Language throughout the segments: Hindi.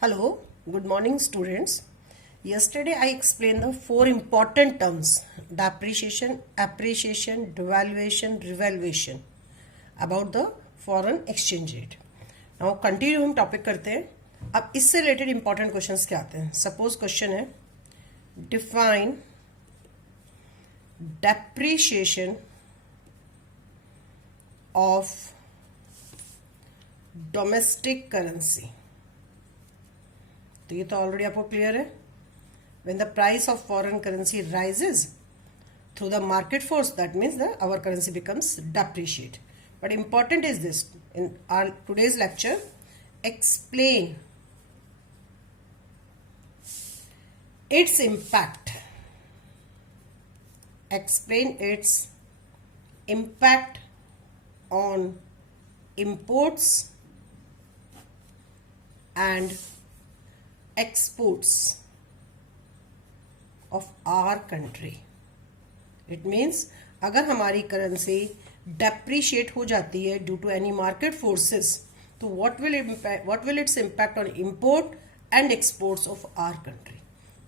Hello, good morning students. Yesterday I explained the four important terms: depreciation, appreciation, devaluation, revaluation about the foreign exchange rate. Now continue हम टॉपिक करते हैं. अब इससे रिलेटेड इंपॉर्टेंट क्वेश्चंस क्या आते हैं. सपोज क्वेश्चन है define depreciation of domestic currency. तो ये तो ऑलरेडी आपको क्लियर है. when the price of foreign currency rises through the market force, that means that our currency becomes depreciate. But important is this: in our today's lecture, explain its impact. Explain its impact on imports and exports of our country. It means अगर हमारी करेंसी डेप्रीशिएट हो जाती है due to any market forces, तो what will its impact on import and exports of our country.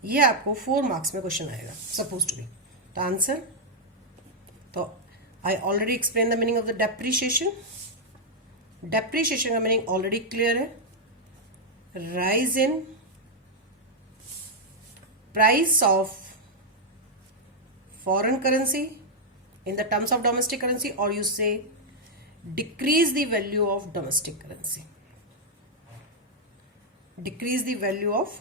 ये आपको 4 मार्क्स में क्वेश्चन आएगा सपोज टू बी. तो आंसर, तो I already explain the meaning of the depreciation. Depreciation का मीनिंग ऑलरेडी क्लियर है. Rise in price of foreign currency in the terms of domestic currency, or you say decrease the value of domestic currency. Decrease the value of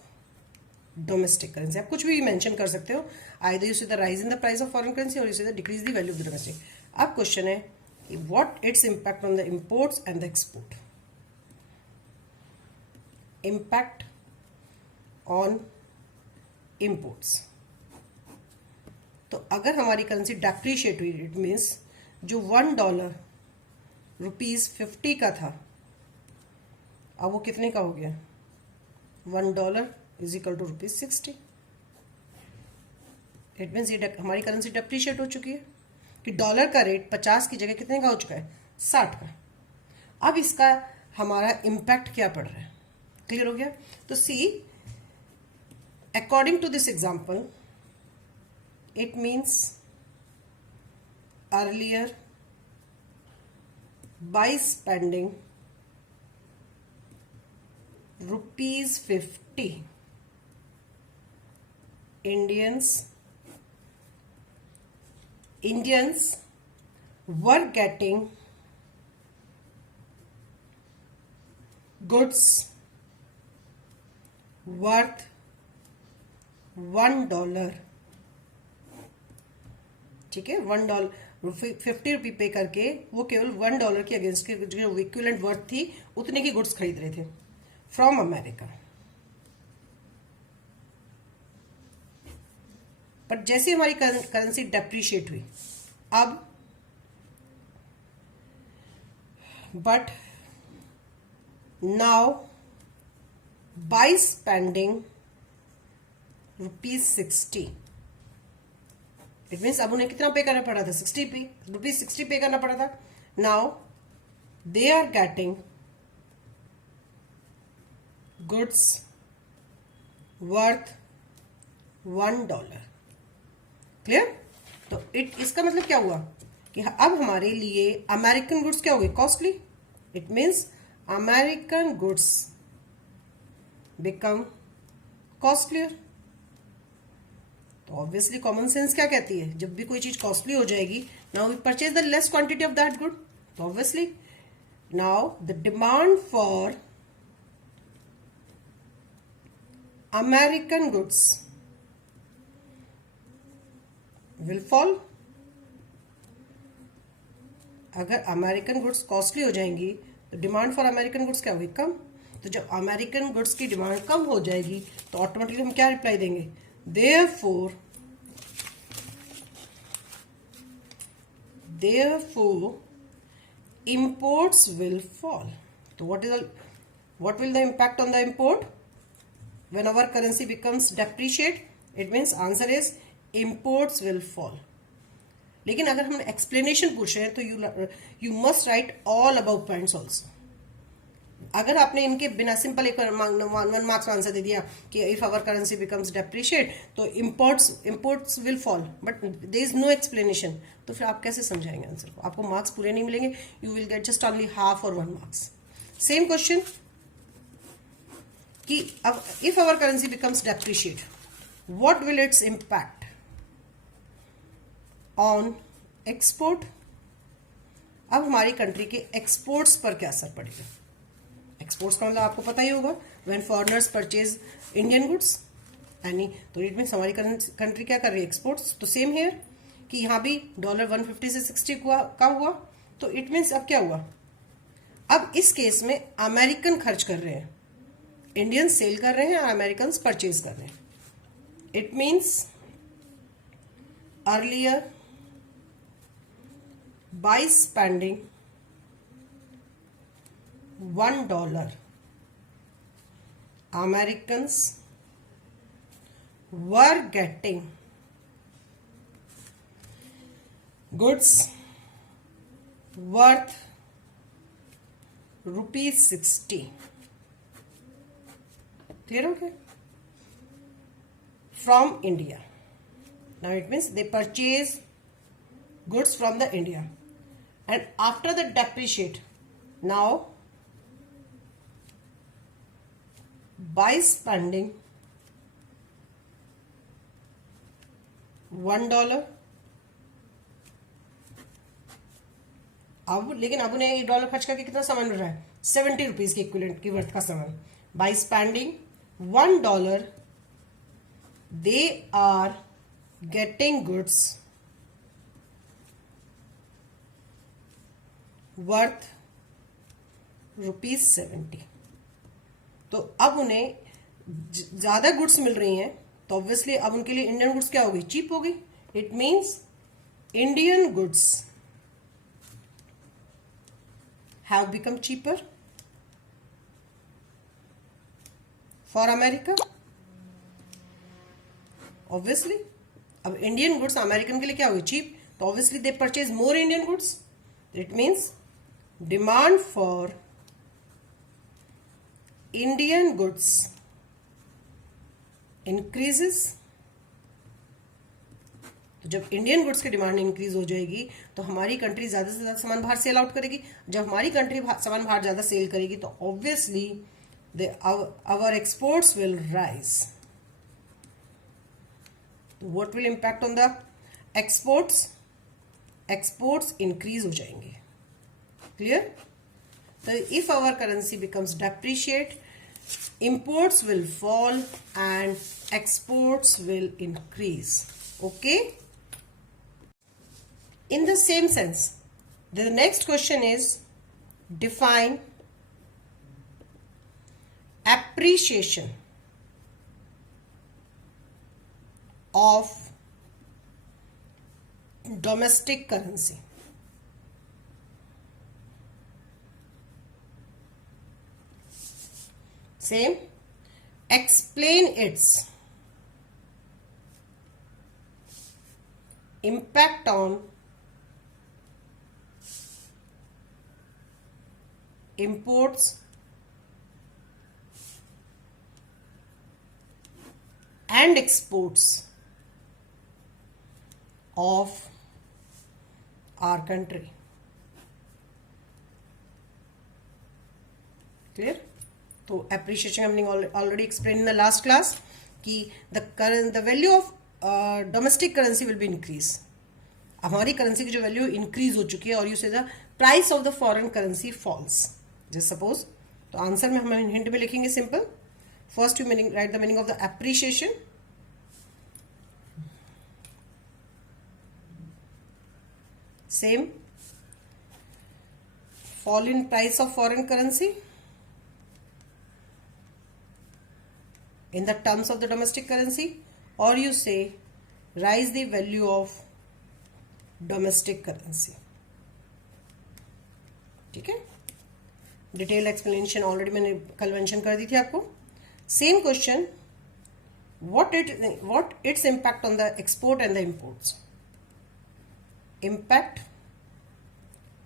domestic currency. आप कुछ भी मेंशन कर सकते हो. Either you say the rise in the price of foreign currency, or you say the decrease the value of the domestic. अब क्वेश्चन है what its impact on the imports and the export. Impact on imports. तो अगर हमारी करेंसी डेप्रीशिएट हुई, इट मीन्स जो $1 ₹50 का था, अब वो कितने का हो गया? $1 is equal to ₹60. It means ये हमारी करेंसी डेप्रीशिएट हो चुकी है कि डॉलर का रेट 50 की जगह कितने का हो चुका है? 60 का. अब इसका हमारा इम्पैक्ट क्या पड़ रहा है? क्लियर हो गया. तो सी, according to this example, it means earlier by spending ₹50, Indians were getting goods worth $1. ठीक है, $1 ₹50 पे करके वो केवल $1 के अगेंस्ट के जो इक्विवेलेंट वर्थ थी उतने की गुड्स खरीद रहे थे फ्रॉम अमेरिका. पर जैसे हमारी करेंसी डेप्रीशिएट हुई, अब but now by spending ₹60, it means अब उन्हें कितना पे करना पड़ा था? ₹60 पे करना पड़ा था. Now they are getting goods worth $1. Clear. तो इसका मतलब क्या हुआ कि अब हमारे लिए अमेरिकन गुड्स क्या हो गए? Costly. It means American goods become costlier. तो ऑब्वियसली कॉमन सेंस क्या कहती है? जब भी कोई चीज कॉस्टली हो जाएगी, now we purchase the less quantity of that good. तो obviously now the demand for American goods will fall. अगर अमेरिकन गुड्स कॉस्टली हो जाएंगी तो डिमांड फॉर अमेरिकन गुड्स क्या होगी? कम. तो जब अमेरिकन गुड्स की डिमांड कम हो जाएगी तो ऑटोमेटिकली हम क्या रिप्लाई देंगे? Therefore, imports will fall. So what will the impact on the import when our currency becomes depreciate? It means answer is imports will fall. लेकिन अगर हम एक्सप्लेनेशन पूछ रहे हैं तो you must write all about points also. अगर आपने इनके बिना सिंपल एक 1 मार्क्स आंसर दे दिया कि if our currency becomes depreciate तो imports will fall, but there is no explanation, तो फिर आप कैसे समझाएंगे आंसर को? आपको मार्क्स पूरे नहीं मिलेंगे, you will get just only half और 1 मार्क्स. सेम क्वेश्चन कि अब if our currency becomes depreciate what will its impact on export. अब हमारी कंट्री के एक्सपोर्ट्स पर क्या असर पड़ेगा? एक्सपोर्ट्स का मतलब आपको पता ही होगा, when foreigners purchase Indian goods यानी, तो इट मीन्स हमारी कंट्री क्या कर रही है? एक्सपोर्ट्स. तो सेम हियर कि यहाँ भी डॉलर 150 से 60 का हुआ, तो इट मीन्स अब क्या हुआ? अब इस केस में अमेरिकन खर्च कर रहे हैं, इंडियन सेल कर रहे हैं और अमेरिकन परचेज कर रहे हैं. It means earlier by spending $1, Americans were getting goods worth ₹60. Clear? Okay. From India. Now it means they purchase goods from the India. And after the depreciate, now by spending $1, अब लेकिन अब उन्हें $1 खर्च करके कितना सामान मिल रहा है? 70 रुपीज के इक्विवेलेंट की वर्थ का सामान. By spending $1 they are getting goods worth ₹70. तो अब उन्हें ज्यादा गुड्स मिल रही हैं, तो ऑब्वियसली अब उनके लिए इंडियन गुड्स क्या होगी? चीप होगी. It means Indian goods have become cheaper for America. Obviously अब इंडियन गुड्स अमेरिकन के लिए क्या होगी? चीप. तो obviously they purchase more Indian goods. It means demand for Indian goods increases. तो जब इंडियन गुड्स की डिमांड इंक्रीज हो जाएगी तो हमारी कंट्री ज्यादा से ज्यादा सामान बाहर सेल आउट करेगी. जब हमारी कंट्री सामान बाहर ज्यादा सेल करेगी तो obviously our exports will rise. What will impact on the exports? Exports increase हो जाएंगे. Clear? So if our currency becomes depreciate, imports will fall and exports will increase. Okay? In the same sense, the next question is define appreciation of domestic currency. Same. Explain its impact on imports and exports of our country. Clear? तो एप्रिशिएशन हमने already explain in the last class कि the value of domestic currency will be increase. हमारी करेंसी की जो वैल्यू इंक्रीज हो चुकी है और you say the price of the foreign currency falls. Just suppose, तो आंसर में हम हिंट में लिखेंगे simple. First you meaning write the meaning of the appreciation. Same, fall in price of foreign currency in the terms of the domestic currency, or you say rise the value of domestic currency. ठीक है, डिटेल एक्सप्लेनेशन ऑलरेडी मैंने कल मेंशन कर दी थी आपको. Same question, what its impact on the export and the imports. Impact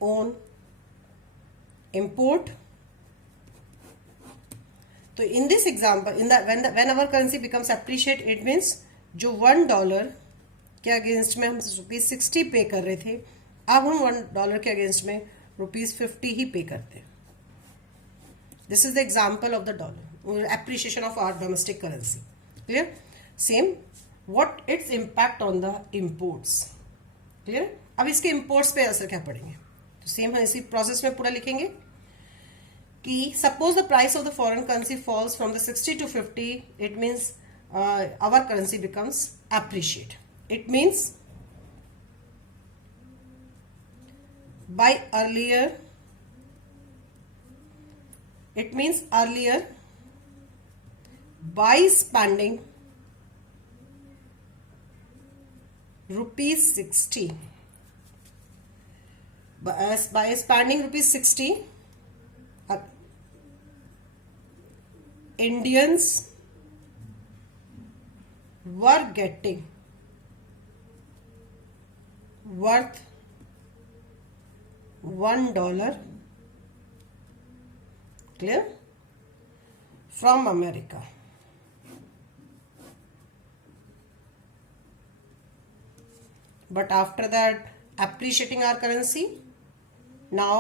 on import तो in this example when our currency becomes appreciate, it means जो $1 के अगेंस्ट में हम ₹60 पे कर रहे थे, अब हम $1 के अगेंस्ट में ₹50 ही पे करते हैं. This is the example of the dollar appreciation of our domestic currency. Clear? Same what its impact on the imports. Clear? अब इसके इम्पोर्ट्स पे असर क्या पड़ेंगे, तो सेम हम इसी प्रोसेस में पूरा लिखेंगे कि suppose the price of the foreign currency falls from the 60 to 50, it means our currency becomes appreciate. It means by earlier, it means earlier by spending ₹60, by spending ₹60, Indians were getting worth $1, clear, from America. But after that, appreciating our currency, now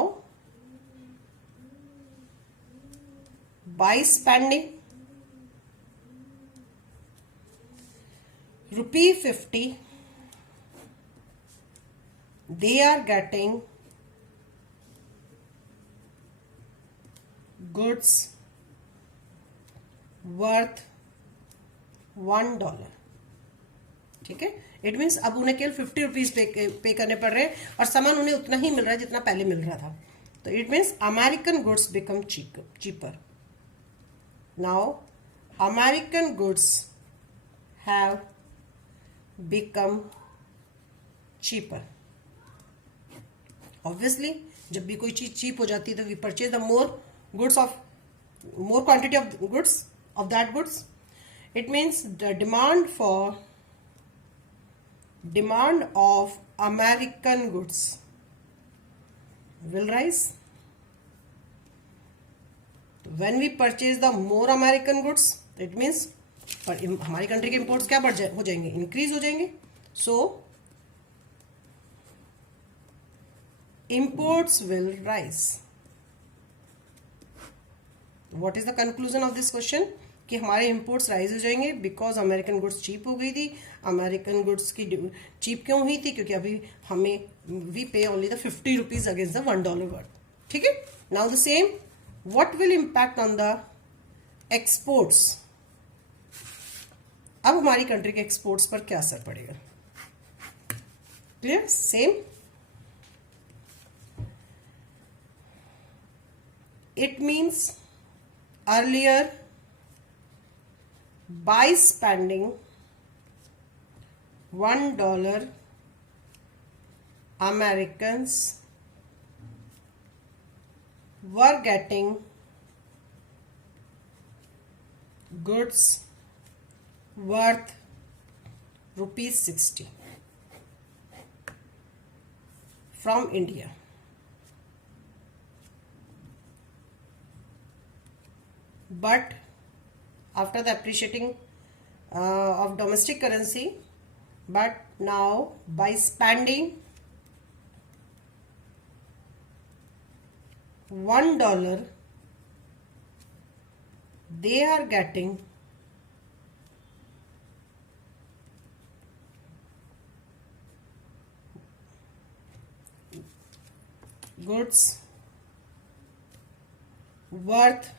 by spending ₹50, they are getting goods worth $1. ठीक है? इट मीन्स अब उन्हें केवल ₹50 पे करने पड़ रहे हैं और सामान उन्हें उतना ही मिल रहा है जितना पहले मिल रहा था. तो it means American goods become cheaper. Now American goods have become cheaper. Obviously जब भी कोई चीज चीप हो जाती है तो we purchase the more quantity of goods of that goods. It means the demand of American goods will rise. When we purchase the more American goods, it means हमारी कंट्री के इंपोर्ट्स क्या हो जाएंगे, इंक्रीज हो जाएंगे. सो imports will rise. What is the conclusion of this question? कि हमारे imports rise हो जाएंगे बिकॉज अमेरिकन गुड्स चीप हो गई थी. अमेरिकन गुड्स की चीप क्यों हुई थी? क्योंकि अभी हमें वी पे only the ₹50 against the $1 worth. ठीक है? Now the same what will impact on the exports. अब हमारी कंट्री के एक्सपोर्ट्स पर क्या असर पड़ेगा? Clear? Same it means earlier by spending $1, Americans were getting goods worth ₹60 from India. But after the appreciating of domestic currency, but now by spending $1, they are getting goods worth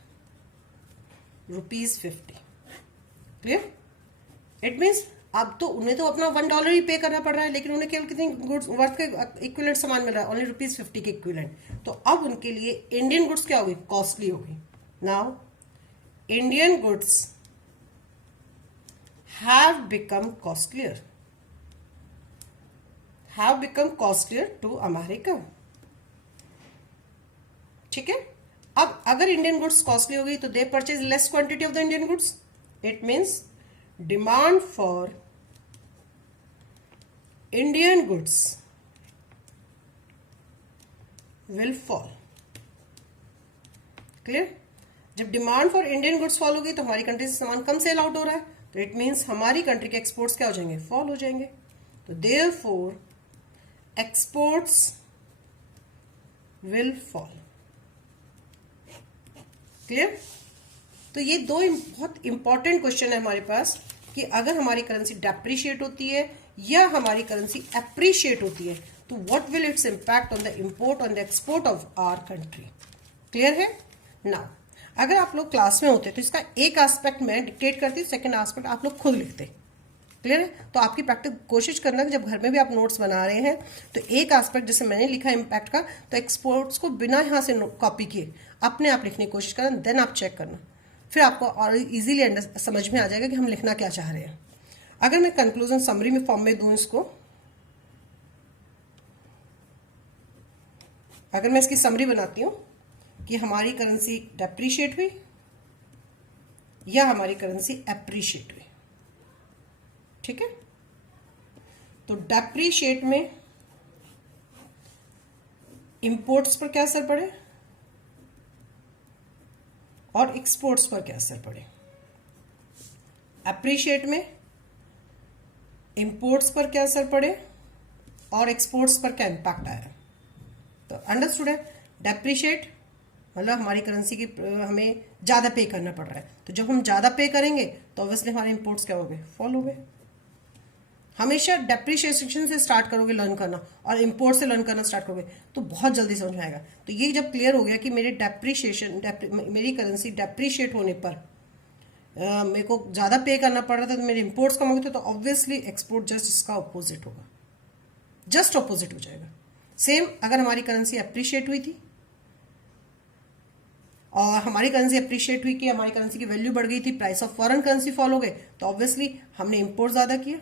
₹50. Clear? It means अब तो उन्हें तो अपना $1 ही पे करना पड़ रहा है, लेकिन उन्हें केवल कितनी गुड्स वर्थ के इक्विवेलेंट सामान मिल रहा है, ओनली ₹50 के इक्विवेलेंट. तो अब उनके लिए इंडियन गुड्स क्या होगी? कॉस्टली होगी. Now Indian goods have become costlier to America. ठीक है? अब अगर इंडियन गुड्स कॉस्टली हो गई तो they purchase less quantity of the Indian goods. It means demand for Indian goods will fall. Clear? जब demand for Indian goods fall होगी तो हमारी कंट्री से सामान कम सेल आउट हो रहा है, तो इट मीन्स हमारी कंट्री के एक्सपोर्ट्स क्या हो जाएंगे, फॉल हो जाएंगे। तो therefore exports will fall. Clear? तो ये दो बहुत इंपॉर्टेंट क्वेश्चन है हमारे पास कि अगर हमारी करेंसी डेप्रिशिएट होती है या हमारी करेंसी एप्रिशिएट होती है तो what will its impact on the import on the export of our country. Clear है? नाउ अगर आप लोग क्लास में होते तो इसका एक एस्पेक्ट मैं डिक्टेट करती, सेकंड एस्पेक्ट आप लोग खुद लिखते। क्लियर है? तो आपकी प्रैक्टिस कोशिश करना कि जब घर में भी आप नोट्स बना रहे हैं तो एक एस्पेक्ट जैसे मैंने लिखा इम्पैक्ट का, तो एक्सपोर्ट्स को बिना यहाँ से कॉपी किए अपने आप लिखने की कोशिश करना, देन आप चेक करना, फिर आपको और इजीली समझ में आ जाएगा कि हम लिखना क्या चाह रहे हैं। अगर मैं कंक्लूजन समरी में फॉर्म में दूं इसको, अगर मैं इसकी समरी बनाती हूं कि हमारी करेंसी डेप्रिशिएट हुई या हमारी करेंसी एप्रिशिएट हुई, ठीक है? तो डेप्रिशिएट में इंपोर्ट्स पर क्या असर पड़े और एक्सपोर्ट्स पर क्या असर पड़े। एप्रिशिएट में इंपोर्ट्स पर क्या असर पड़े और एक्सपोर्ट्स पर क्या इंपैक्ट आया। तो अंडरस्टूड है? डेप्रिशिएट मतलब हमारी करेंसी की हमें ज़्यादा पे करना पड़ रहा है, तो जब हम ज़्यादा पे करेंगे तो ऑब्वियसली हमारे इंपोर्ट्स क्या हो गए, फॉल हो गए। हमेशा डेप्रिशिएशन से स्टार्ट करोगे लर्न करना और इंपोर्ट से लर्न करना स्टार्ट करोगे तो बहुत जल्दी समझ में आएगा। तो ये जब क्लियर हो गया कि मेरे मेरी करेंसी डेप्रिशिएट होने पर मेरे को ज़्यादा पे करना पड़ रहा था, तो मेरे इंपोर्ट्स कम हो गए थे, तो ऑब्वियसली एक्सपोर्ट जस्ट इसका अपोजिट होगा, जस्ट अपोजिट हो जाएगा। सेम अगर हमारी करेंसी अप्रिशिएट हुई थी और हमारी करेंसी अप्रिशिएट हुई कि हमारी करेंसी की वैल्यू बढ़ गई थी, price of foreign currency fall हो गए, तो ऑब्वियसली हमने इंपोर्ट ज़्यादा किया,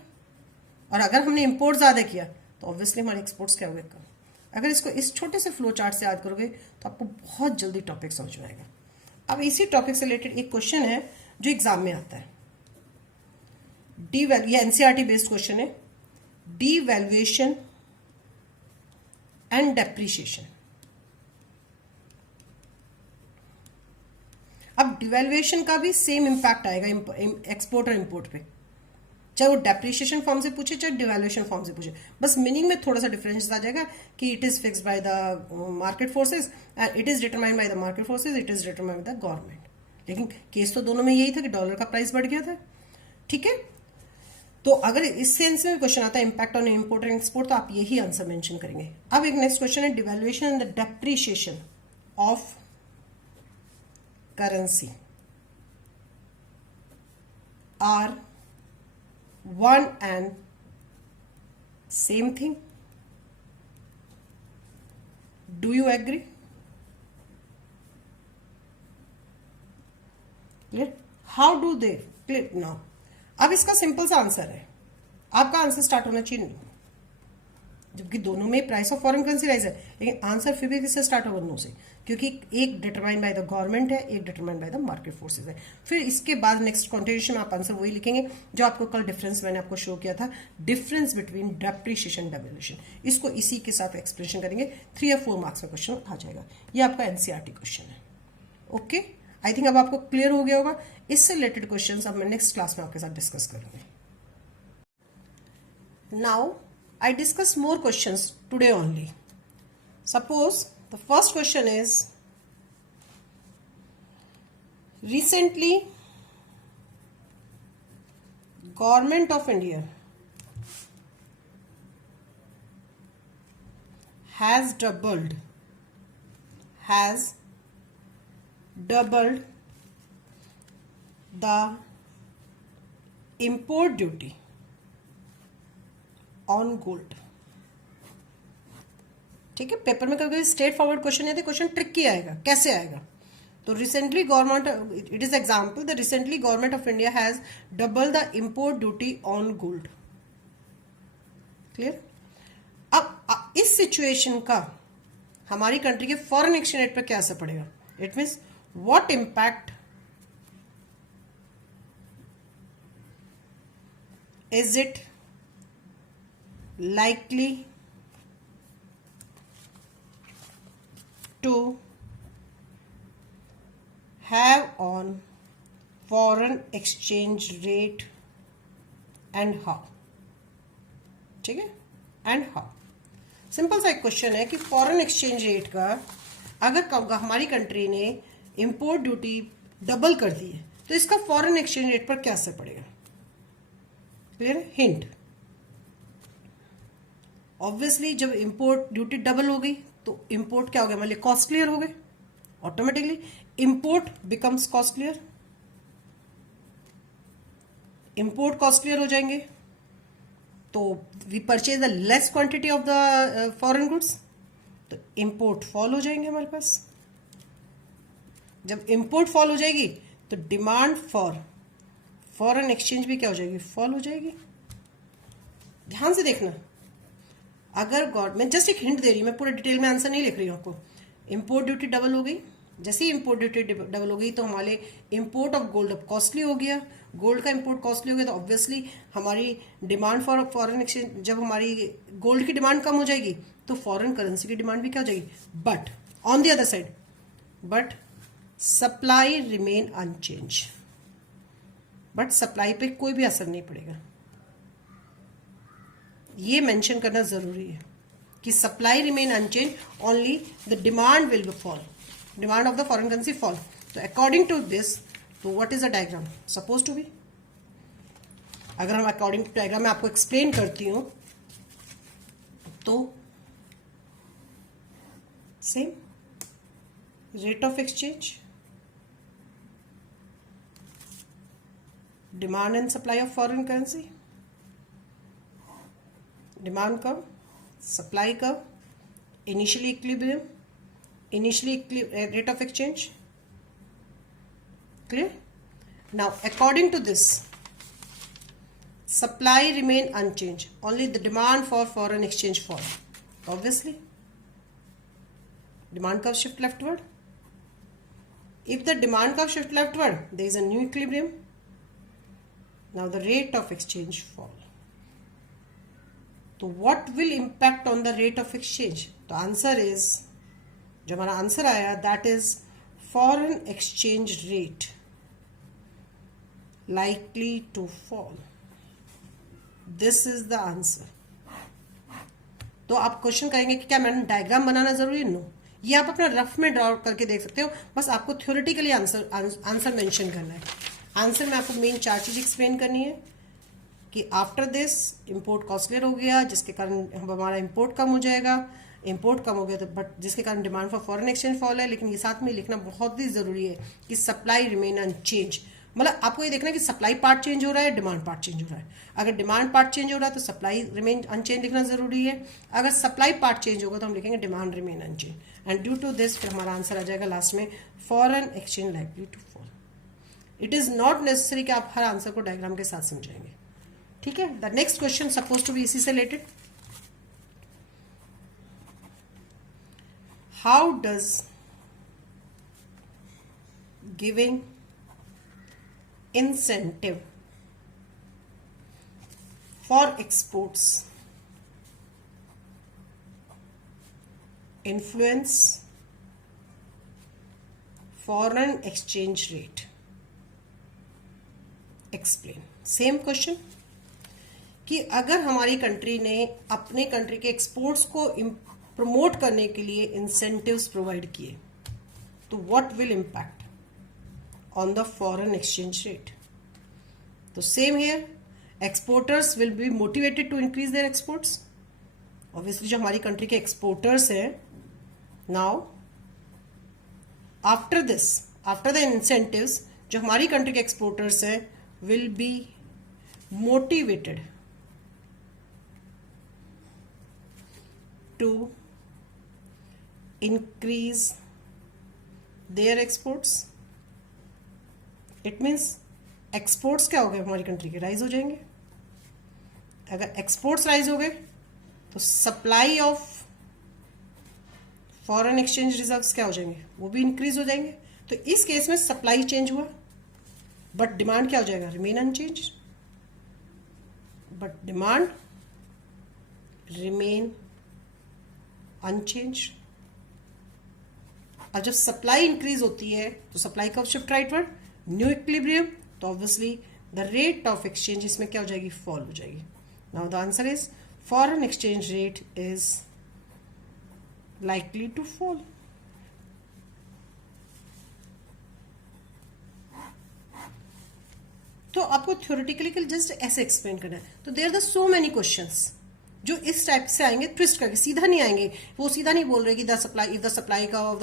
और अगर हमने इंपोर्ट ज़्यादा किया तो ऑब्वियसली हमारे एक्सपोर्ट्स क्या हो गए, कम। अगर इसको इस छोटे से फ्लो चार्ट से याद करोगे तो आपको बहुत जल्दी टॉपिक समझ में आएगा। अब इसी टॉपिक से रिलेटेड एक क्वेश्चन है जो एग्जाम में आता है, ये एनसीईआरटी बेस्ड क्वेश्चन है, डीवैल्यूएशन एंड डेप्रिशिएशन। अब डिवैल्यूएशन का भी सेम इंपैक्ट आएगा एक्सपोर्ट और इंपोर्ट पे, चाहे वो डेप्रिशिएशन फॉर्म से पूछे चाहे डिवैल्यूएशन फॉर्म से पूछे, बस मीनिंग में थोड़ा सा डिफरेंस आ जाएगा कि it is fixed by the market forces and it is determined by the market forces, it is determined by the government. लेकिन केस तो दोनों में यही था कि डॉलर का प्राइस बढ़ गया था, ठीक है? तो अगर इस सेंस में क्वेश्चन आता है impact on import and export, तो आप यही आंसर मेंशन करेंगे। अब एक नेक्स्ट क्वेश्चन है, devaluation and the depreciation of currency are one and same thing. Do you agree? Clear? How do they? Clear now. अब इसका सिंपल सा आंसर है, आपका आंसर स्टार्ट होना चाहिए नहीं, जबकि दोनों में price of foreign currency rise है, लेकिन आंसर फिर भी किससे स्टार्ट होगा, नो से, क्योंकि एक डिटरमाइंड बाय द गवर्नमेंट है, एक determined by the market forces है। फिर इसके बाद नेक्स्ट कॉन्टिन्यूएशन में आप आंसर वही लिखेंगे जो आपको कल डिफरेंस मैंने आपको शो किया था, डिफरेंस बिटवीन डेप्रिशिएशन डेवल्यूशन, इसको इसी के साथ एक्सप्लेनेशन करेंगे। 3 या 4 मार्क्स का क्वेश्चन आ जाएगा, ये आपका एनसीईआरटी क्वेश्चन है। ओके, आई थिंक अब आपको क्लियर हो गया होगा। इससे रिलेटेड क्वेश्चन अब मैं नेक्स्ट क्लास में आपके साथ डिस्कस करूंगी। Now I discuss more questions today only. Suppose the first question is, recently Government of India has doubled the import duty on gold. ठीक है, पेपर में कभी स्ट्रेट फॉरवर्ड क्वेश्चन है तो क्वेश्चन ट्रिकी आएगा, कैसे आएगा? तो recently government, it is example, the recently government of India has double the import duty on gold. Clear? अब इस सिचुएशन का हमारी कंट्री के फॉरेन एक्सचेंज रेट पर क्या असर पड़ेगा? It means what impact is it likely to have foreign exchange rate and how, ठीक है, एंड हाउ। सिंपल सा एक क्वेश्चन है कि फॉरेन एक्सचेंज रेट का अगर हमारी कंट्री ने इंपोर्ट ड्यूटी डबल कर दी है तो इसका फॉरेन एक्सचेंज रेट पर क्या असर पड़ेगा। क्लियर है? हिंट, ऑब्वियसली जब इंपोर्ट ड्यूटी डबल हो गई तो इंपोर्ट क्या हो गया, हमारे लिए कॉस्टलियर हो गए, automatically import becomes costlier, import costlier हो जाएंगे तो we purchase the less quantity of the foreign goods, तो इंपोर्ट फॉल हो जाएंगे हमारे पास। जब इंपोर्ट फॉल हो जाएगी तो डिमांड फॉर फॉरेन एक्सचेंज भी क्या हो जाएगी, फॉल हो जाएगी। ध्यान से देखना, अगर मैं जस्ट एक हिंट दे रही हूँ, मैं पूरे डिटेल में आंसर नहीं लिख रही हूँ आपको। इंपोर्ट ड्यूटी डबल हो गई, जैसे ही इंपोर्ट ड्यूटी डबल हो गई तो हमारे इंपोर्ट ऑफ गोल्ड अब कॉस्टली हो गया, गोल्ड का इंपोर्ट कॉस्टली हो गया तो ऑब्वियसली हमारी डिमांड फॉर फॉरेन एक्सचेंज, जब हमारी गोल्ड की डिमांड कम हो जाएगी तो फॉरेन करेंसी की डिमांड भी क्या हो जाएगी। But on the other side, but supply remain unchanged, but supply पे कोई भी असर नहीं पड़ेगा। ये मेंशन करना जरूरी है कि supply remain unchanged, only the demand will fall, demand of the foreign currency fall. तो अकॉर्डिंग टू दिस, तो what is the diagram suppose to be, अगर हम अकॉर्डिंग टू डायग्राम में आपको एक्सप्लेन करती हूं तो same rate of exchange, demand and supply of foreign currency, demand कब, सप्लाई कब, initially equilibrium, initially rate of exchange. Clear? Now according to this, supply remain unchanged, only the demand for foreign exchange fall. Obviously demand curve shift leftward. If the demand curve shift leftward, there is a new equilibrium. Now the rate of exchange fall. So what will impact on the rate of exchange? The answer is, जो हमारा आंसर आया, that is foreign exchange rate likely to fall. This is the answer. तो आप क्वेश्चन करेंगे कि क्या मैडम डायग्राम बनाना जरूरी है? नो, ये आप अपना रफ में ड्रॉ करके देख सकते हो, बस आपको थ्योरेटिकली आंसर मेंशन करना है। आंसर में आपको मेन 4 चीज एक्सप्लेन करनी है कि आफ्टर दिस इंपोर्ट कॉस्टलियर हो गया, जिसके कारण हमारा इंपोर्ट कम हो जाएगा, इंपोर्ट कम हो गया तो बट जिसके कारण demand for foreign exchange fall है। लेकिन ये साथ में लिखना बहुत ही जरूरी है कि सप्लाई रिमेन अनचेंज, मतलब आपको ये देखना है कि सप्लाई पार्ट चेंज हो रहा है, डिमांड पार्ट चेंज हो रहा है। अगर डिमांड पार्ट चेंज हो रहा है तो सप्लाई रिमेन अनचेंज लिखना जरूरी है, अगर सप्लाई पार्ट चेंज होगा तो हम लिखेंगे demand remain unchanged. And due to this फिर हमारा आंसर आ जाएगा लास्ट में, foreign exchange likely to fall. It is not necessary कि आप हर आंसर को डायग्राम के साथ समझाएंगे, ठीक है। The next question suppose to be इसी से related, how does giving incentive for exports influence foreign exchange rate? Explain. Same question कि अगर हमारी कंट्री ने अपने कंट्री के एक्सपोर्ट्स को प्रमोट करने के लिए इंसेंटिव्स प्रोवाइड किए तो what will impact on the foreign exchange rate. तो same here, exporters will be motivated to increase their exports. Obviously जो हमारी कंट्री के एक्सपोर्टर्स हैं, now after this, after the incentives, जो हमारी कंट्री के एक्सपोर्टर्स हैं will be motivated to increase their exports. It means exports क्या हो गए हमारी कंट्री के, राइज हो जाएंगे। अगर एक्सपोर्ट्स राइज हो गए तो supply of foreign exchange reserves क्या हो जाएंगे, वो भी इंक्रीज हो जाएंगे। तो इस केस में सप्लाई चेंज हुआ बट डिमांड क्या हो जाएगा, remain unchanged, but demand remain unchanged. और जब सप्लाई इंक्रीज होती है तो सप्लाई कब शिफ्ट राइटवर्ड, न्यू इक्विलिब्रियम, तो obviously the rate of exchange इसमें क्या हो जाएगी, फॉल हो जाएगी. Now the answer is foreign exchange rate is likely to fall. तो आपको थ्योरेटिकली जस्ट ऐसे एक्सप्लेन करना है. तो there are so many questions जो इस टाइप से आएंगे, ट्विस्ट करके, सीधा नहीं आएंगे. वो सीधा नहीं बोल रहे कि the supply, if the supply of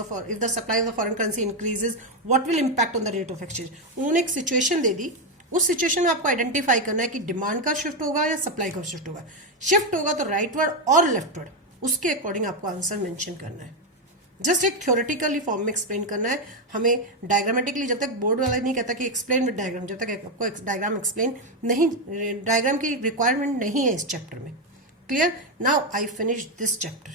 the foreign currency increases what will impact on the rate of exchange. उन्होंने एक सिचुएशन दे दी, उस सिचुएशन में आपको आइडेंटिफाई करना है कि डिमांड का शिफ्ट होगा या सप्लाई का शिफ्ट होगा. शिफ्ट होगा तो राइटवर्ड और लेफ्टवर्ड, उसके अकॉर्डिंग आपको आंसर मेंशन करना है. जस्ट एक थ्योरेटिकली फॉर्म में एक्सप्लेन करना है. हमें डायग्रामेटिकली, जब तक बोर्ड वाला नहीं कहता कि एक्सप्लेन विद डायग्राम, जब तक आपको डायग्राम एक्सप्लेन नहीं, डायग्राम की रिक्वायरमेंट नहीं है इस चैप्टर में. Clear? Now I finish this chapter.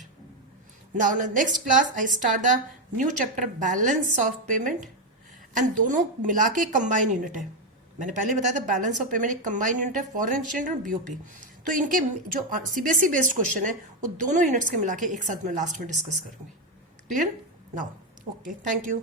Now in next class I start the new chapter balance of payment. And दोनों मिला के कंबाइन यूनिट है. मैंने पहले बताया था बैलेंस ऑफ पेमेंट एक कंबाइन यूनिट है, फॉरेन एक्सचेंज और बीओपी. तो इनके जो सीबीएसई बेस्ड क्वेश्चन है वो दोनों यूनिट्स के मिला के एक साथ मैं लास्ट में डिस्कस करूंगी. Clear? Now okay, thank you.